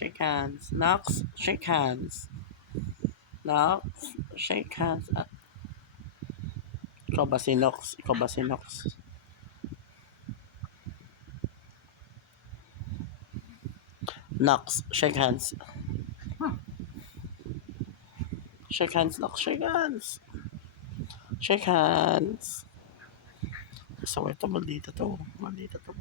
Shake hands. Nox, shake hands. Nox, shake hands. Ikaw ba si Nox? Ikaw ba si Nox? Nox, shake hands. Shake hands, Nox, shake hands. Shake hands. So, ito, maldita to. Maldita to.